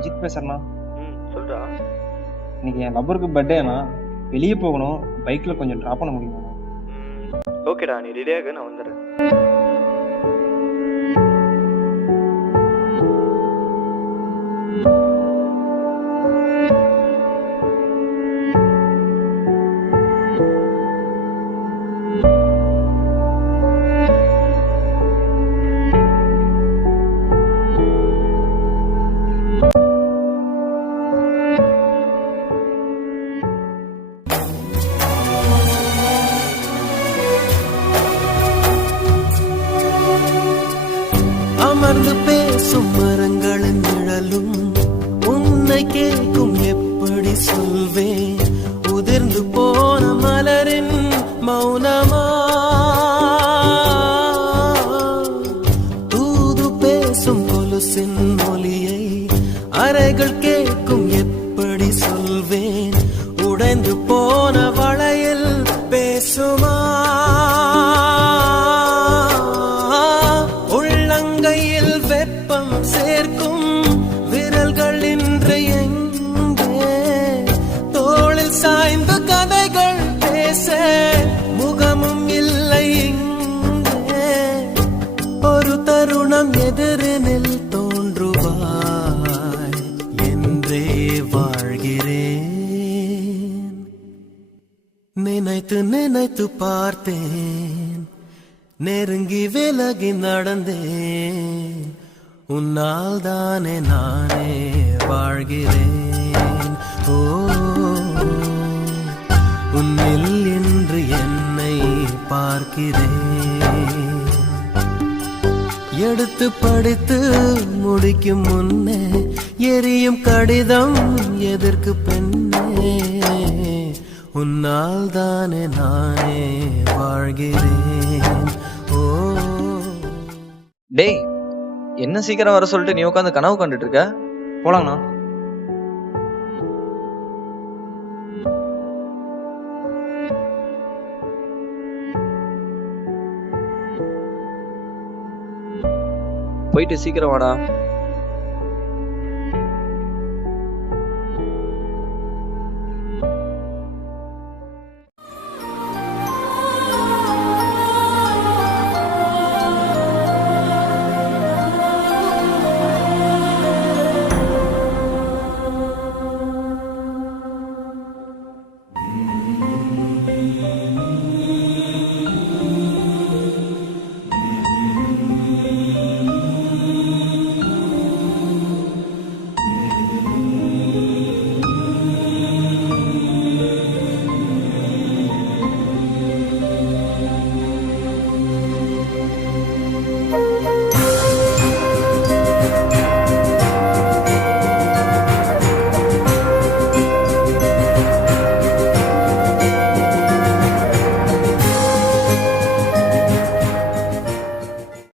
அஜித் பேசுறேண்ணா. சொல்றா. இன்னைக்கு என் லவ்வருக்கு பர்த்டேண்ணா. வெளியே போகணும். பைக்கில் கொஞ்சம் ட்ராப் பண்ண முடியுமா? ஓகேடா, நீ ரெடியாக நான் வந்துடுறேன். அமர்ந்து பேசும் மரங்களின் நிழலும் உன்னை கேட்கும் எப்படி சொல்வேன்? உதிர்ந்து போன மலரின் மௌனமா? தூது பேசும் கொலுசின் ஒலியை அறைகள் கேட்கும் எப்படி சொல்வேன்? உடைந்து போன வளையல் பேசுமா? உள்ளங்கையில் வெப்பம் சேர்க்கும் விரல்கள் இன்று எங்கே? தோளில் சாய்ந்த கதைகள் பேச முகமும் இல்லை இங்கே. ஒரு தருணம் எதிரினில் தோன்றுவாய் என்றே வாழ்கிறேன். நினைத்து நினைத்து பார்த்தேன், நெருங்கி விலகி நடந்தேன். உன்னால் தானே நானே வாழ்கிறேன். ஓ, உன்னில் என்று என்னை பார்க்கிறேன். எடுத்து படித்து முடிக்கும் முன்னே எரியும் கடிதம் எதற்கு பெண்ணே? உன்னால் தானே நானே வாழ்கிறேன். ஓ, டேய், என்ன சீக்கிரம் வர சொல்லிட்டு நீ உட்காந்து கனவு கண்டுட்டு இருக்க? போலாங்கண்ணா. போயிட்டு சீக்கிரம் வாடா.